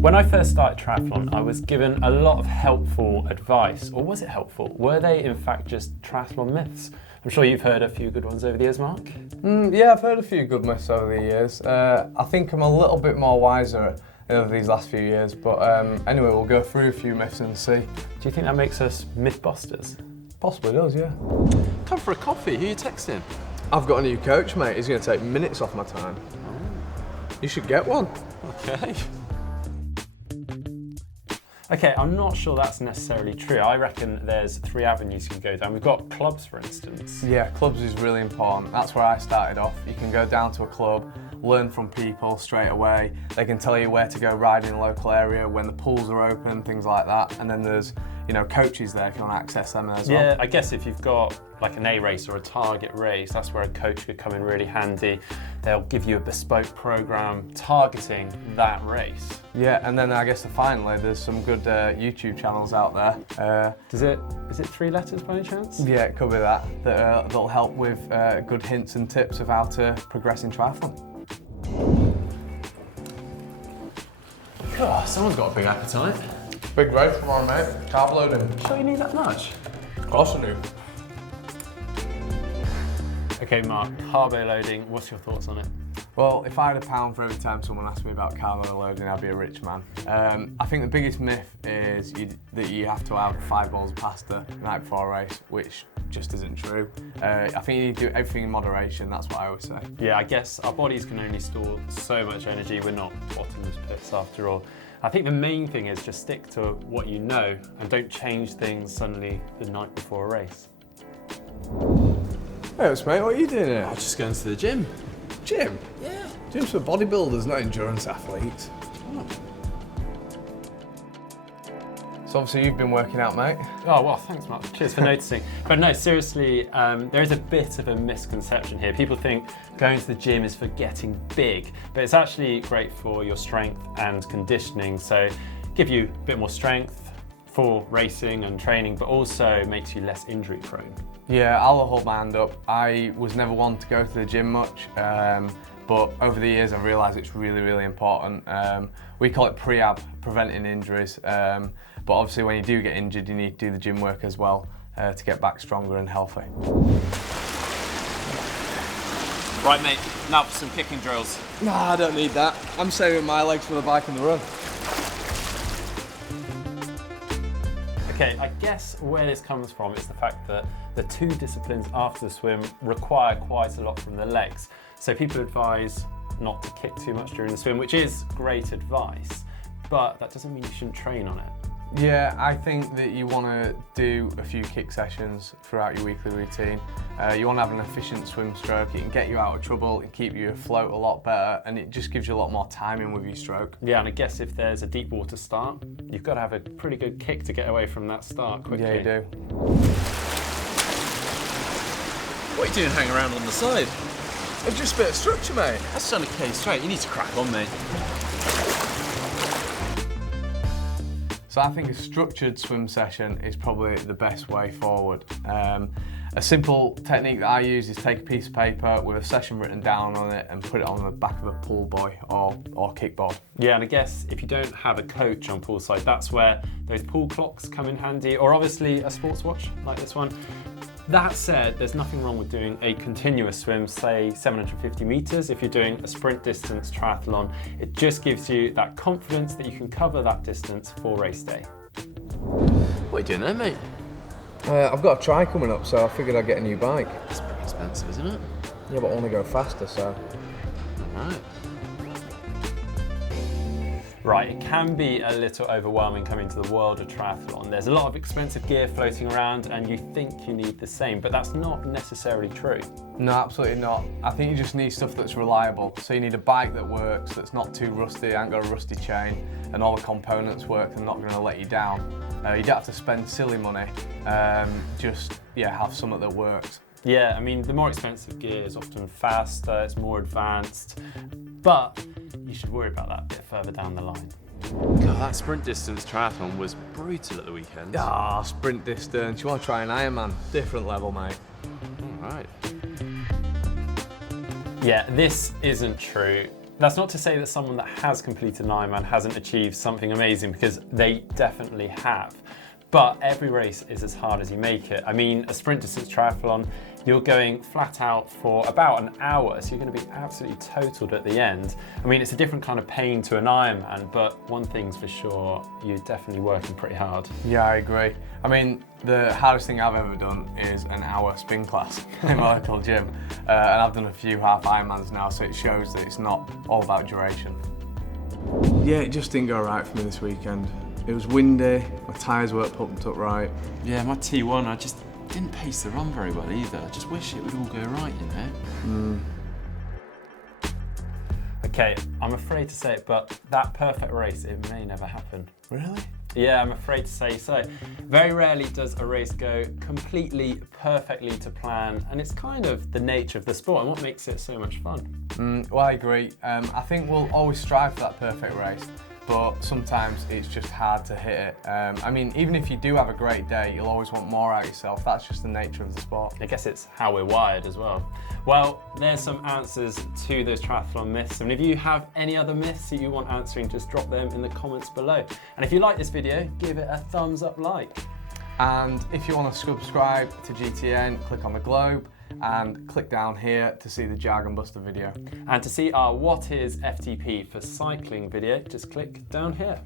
When I first started triathlon, I was given a lot of helpful advice. Or was it helpful? Were they in fact just triathlon myths? I'm sure you've heard a few good ones over the years, Mark. Yeah, I've heard a few good myths over the years. I think I'm a little bit more wiser over these last few years, but anyway, we'll go through a few myths and see. Do you think that makes us mythbusters? Possibly does, yeah. Come for a coffee, who are you texting? I've got a new coach, mate. He's going to take minutes off my time. You should get one. Okay. Okay, I'm not sure that's necessarily true. I reckon there's 3 avenues you can go down. We've got clubs, for instance. Yeah, clubs is really important. That's where I started off. You can go down to a club, learn from people straight away. They can tell you where to go ride in the local area, when the pools are open, things like that. And then there's, coaches there if you want to access them as well. Yeah, I guess if you've got like an A race or a target race, that's where a coach could come in really handy. They'll give you a bespoke program targeting that race. Yeah, and then I guess finally, there's some good YouTube channels out there. Is it 3 letters by any chance? Yeah, it could be that'll help with good hints and tips of how to progress in triathlon. God, someone's got a big appetite. Big race tomorrow, mate. Carb loading. Sure you need that much? Of course I do. Okay, Mark, carbo loading, what's your thoughts on it? Well, if I had £1 for every time someone asked me about carbo loading, I'd be a rich man. I think the biggest myth is that you have to have 5 bowls of pasta the night before a race, which just isn't true. I think you need to do everything in moderation, that's what I always say. Yeah, I guess our bodies can only store so much energy. We're not bottomless pits after all. I think the main thing is just stick to what you know and don't change things suddenly the night before a race. Hey, mate, what are you doing here? I'm just going to the gym. Gym? Yeah. Gym's for bodybuilders, not endurance athletes. So obviously you've been working out, mate. Oh, well, thanks, Mark. Cheers for noticing. But no, seriously, there is a bit of a misconception here. People think going to the gym is for getting big, but it's actually great for your strength and conditioning. So give you a bit more strength for racing and training, but also makes you less injury prone. Yeah, I'll hold my hand up. I was never one to go to the gym much, but over the years I've realised it's really, really important. We call it pre-ab, preventing injuries. But obviously when you do get injured, you need to do the gym work as well to get back stronger and healthy. Right, mate, now for some kicking drills. Nah, I don't need that. I'm saving my legs for the bike and the run. Okay, I guess where this comes from is the fact that the 2 disciplines after the swim require quite a lot from the legs. So people advise not to kick too much during the swim, which is great advice, but that doesn't mean you shouldn't train on it. Yeah, I think that you want to do a few kick sessions throughout your weekly routine. You want to have an efficient swim stroke. It can get you out of trouble and keep you afloat a lot better, and it just gives you a lot more timing with your stroke. Yeah, and I guess if there's a deep water start, you've got to have a pretty good kick to get away from that start quickly. Yeah, you do. What are you doing hanging around on the side? It's just a bit of structure, mate. That's done a case straight. You need to crack on, mate. So I think a structured swim session is probably the best way forward. A simple technique that I use is take a piece of paper with a session written down on it and put it on the back of a pool buoy or kickboard. Yeah, and I guess if you don't have a coach on poolside, that's where those pool clocks come in handy, or obviously a sports watch like this one. That said, there's nothing wrong with doing a continuous swim, say 750 meters. If you're doing a sprint distance triathlon, it just gives you that confidence that you can cover that distance for race day. What are you doing there, mate? I've got a try coming up, so I figured I'd get a new bike. It's pretty expensive, isn't it? Yeah, but I want to go faster, so... Alright. Right, it can be a little overwhelming coming to the world of triathlon. There's a lot of expensive gear floating around and you think you need the same, but that's not necessarily true. No, absolutely not. I think you just need stuff that's reliable. So you need a bike that works, that's not too rusty, ain't got a rusty chain, and all the components work and not going to let you down. You don't have to spend silly money, just have something that works. Yeah, I mean, the more expensive gear is often faster, it's more advanced, but you should worry about that a bit further down the line. God, that sprint distance triathlon was brutal at the weekend. Ah, sprint distance. You want to try an IRONMAN? Different level, mate. All right. Yeah, this isn't true. That's not to say that someone that has completed an Ironman hasn't achieved something amazing, because they definitely have. But every race is as hard as you make it. I mean, a sprint distance triathlon, you're going flat out for about an hour, so you're going to be absolutely totaled at the end. I mean, it's a different kind of pain to an Ironman, but one thing's for sure, you're definitely working pretty hard. Yeah, I agree. I mean, the hardest thing I've ever done is an hour spin class in my local gym. And I've done a few half Ironmans now, so it shows that it's not all about duration. Yeah, it just didn't go right for me this weekend. It was windy, my tyres weren't pumped up right. Yeah, my T1, I just didn't pace the run very well either. I just wish it would all go right, you know? Okay, I'm afraid to say it, but that perfect race, it may never happen. Really? Yeah, I'm afraid to say so. Very rarely does a race go completely, perfectly to plan, and it's kind of the nature of the sport and what makes it so much fun. Well, I agree. I think we'll always strive for that perfect race, but sometimes it's just hard to hit it. I mean, even if you do have a great day, you'll always want more out of yourself. That's just the nature of the sport. I guess it's how we're wired as well. Well, there's some answers to those triathlon myths, and if you have any other myths that you want answering, just drop them in the comments below. And if you like this video, give it a thumbs up like. And if you want to subscribe to GTN, click on the globe and click down here to see the Jargon Buster video. And to see our What is FTP for cycling video, just click down here.